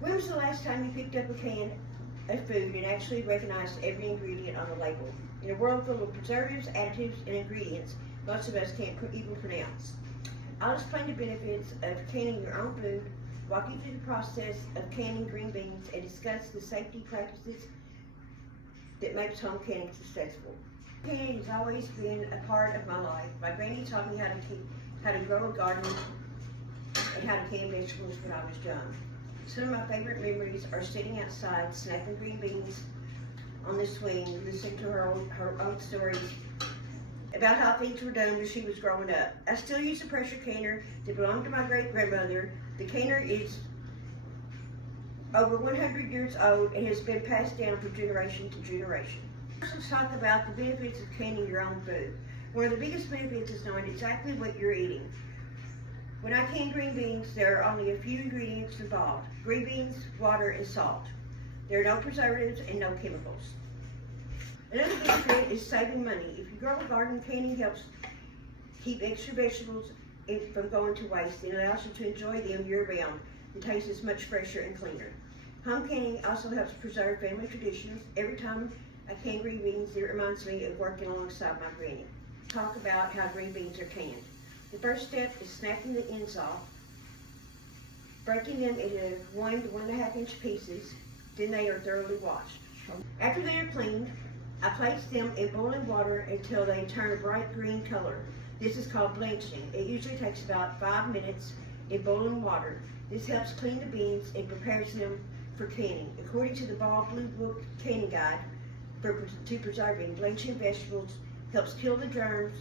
When was the last time you picked up a can of food and actually recognized every ingredient on the label? In a world full of preservatives, additives, and ingredients most of us can't even pronounce. I'll explain the benefits of canning your own food, walk you through the process of canning green beans, and discuss the safety practices that makes home canning successful. Canning has always been a part of my life. My granny taught me how to grow a garden and how to can vegetables when I was young. Some of my favorite memories are sitting outside, snapping green beans on the swing, listening to her own stories about how things were done when she was growing up. I still use a pressure canner that belonged to my great-grandmother. The canner is over 100 years old and has been passed down from generation to generation. First, let's talk about the benefits of canning your own food. One of the biggest benefits is knowing exactly what you're eating. When I can green beans, there are only a few ingredients involved: green beans, water, and salt. There are no preservatives and no chemicals. Another benefit is saving money. If you grow a garden, canning helps keep extra vegetables from going to waste and allows you to enjoy them year-round. The taste is much fresher and cleaner. Home canning also helps preserve family traditions. Every time I can green beans, it reminds me of working alongside my granny. Talk about how green beans are canned. The first step is snapping the ends off, breaking them into 1 to 1.5 inch pieces. Then they are thoroughly washed. After they are cleaned, I place them in boiling water until they turn a bright green color. This is called blanching. It usually takes about 5 minutes in boiling water. This helps clean the beans and prepares them for canning. According to the Ball Blue Book Canning Guide to Preserving, blanching vegetables helps kill the germs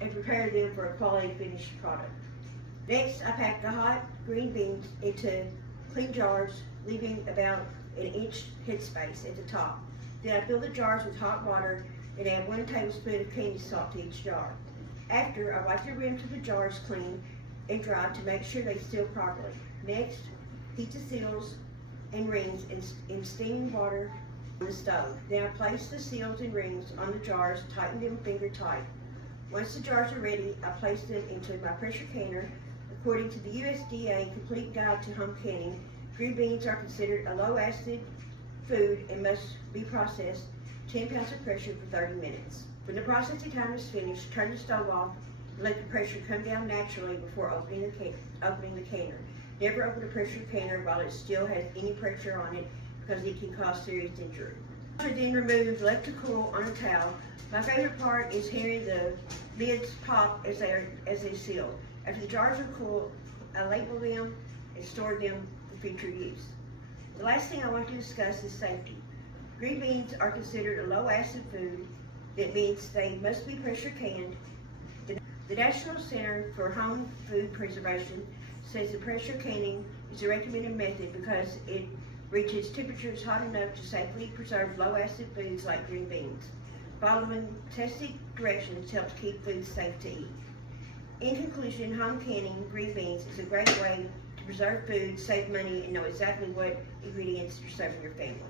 and prepare them for a quality finished product. Next, I pack the hot green beans into clean jars, leaving about an inch headspace at the top. Then I fill the jars with hot water and add 1 tablespoon of candy salt to each jar. After, I wipe the rims of the jars clean and dry to make sure they seal properly. Next, heat the seals and rings in steaming water on the stove. Then I place the seals and rings on the jars, tighten them finger tight. Once the jars are ready, I place them into my pressure canner. According to the USDA Complete Guide to Home Canning, green beans are considered a low-acid food and must be processed 10 pounds of pressure for 30 minutes. When the processing time is finished, turn the stove off and let the pressure come down naturally before opening the canner. Never open a pressure canner while it still has any pressure on it, because it can cause serious injury. Jars are then removed, left to cool on a towel. My favorite part is hearing the lids pop as they seal. After the jars are cool, I label them and store them for future use. The last thing I want to discuss is safety. Green beans are considered a low-acid food. That means they must be pressure canned. The National Center for Home Food Preservation says the pressure canning is a recommended method because it reaches temperatures hot enough to safely preserve low-acid foods like green beans. Following tested directions helps keep food safe to eat. In conclusion, home canning green beans is a great way to preserve food, save money, and know exactly what ingredients you're serving your family.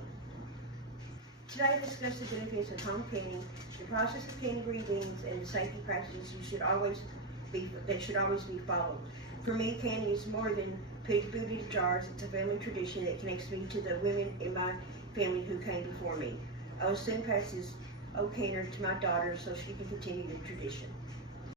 Today I discussed the benefits of home canning, the process of canning green beans, and the safety practices that should always be followed. For me, canning is more than putting food into jars. It's a family tradition that connects me to the women in my family who came before me. I will soon pass this old canner to my daughter so she can continue the tradition.